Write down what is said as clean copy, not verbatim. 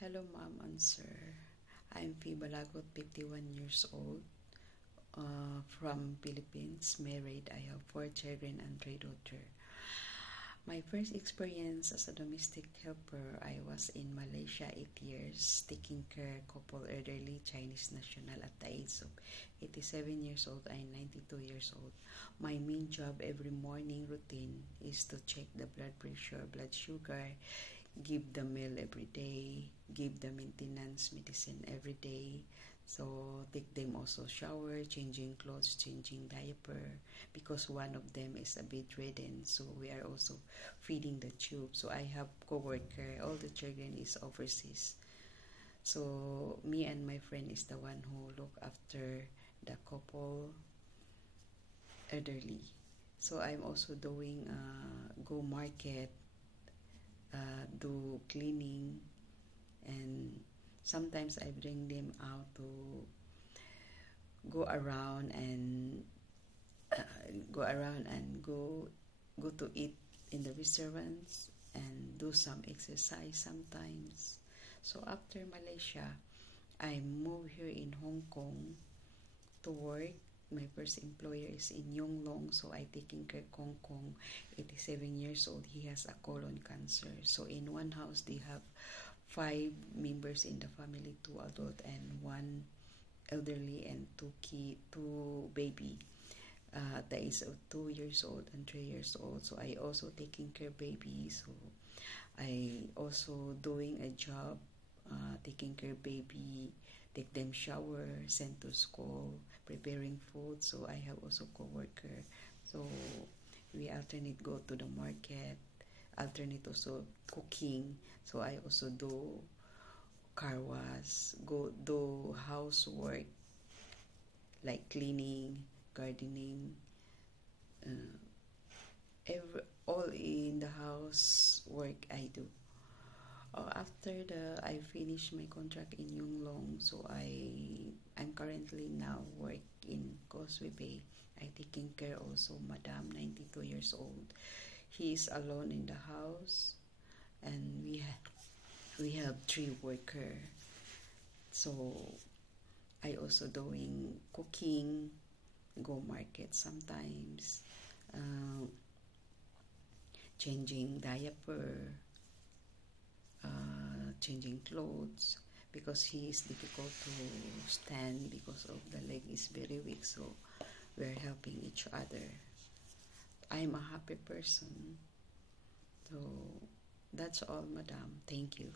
Hello, Ma'am and Sir. I'm Fee Balagot, 51 years old, from Philippines, married. I have 4 children and 3 daughters. My first experience as a domestic helper, I was in Malaysia 8 years, taking care couple elderly Chinese national at the age of 87 years old and 92 years old. My main job every morning routine is to check the blood pressure, blood sugar, give the meal every day, give the maintenance medicine every day. So take them also shower, changing clothes, changing diaper, because one of them is a bit bedridden, so we are also feeding the tube. So I have co-worker, all the children is overseas. So me and my friend is the one who look after the couple elderly. So I'm also doing go market, do cleaning, and sometimes I bring them out to go around and go to eat in the restaurants and do some exercise sometimes. So after Malaysia, I moved here in Hong Kong to work. My first employer is in Yong Long, so I taking care of Hong Kong, 87 years old. He has a colon cancer. So in one house, they have 5 members in the family, 2 adult and 1 elderly, and 2 baby. That is 2 years old and 3 years old. So I also taking care of babies. So I also doing a job, taking care of baby, take them shower, send to school, preparing food. So I have also co-worker. So we alternate go to the market, alternate also cooking. So I also do car wash, go do housework like cleaning, gardening, all in the house work I do. After I finish my contract in Yong Long, so I'm currently now work in Causeway Bay. I taking care also Madam, 92 years old. He is alone in the house, and we have 3 worker. So I also doing cooking, go market sometimes, changing diaper, changing clothes, because he is difficult to stand because of the leg is very weak. So we're helping each other. I'm a happy person. So that's all, Madam. Thank you.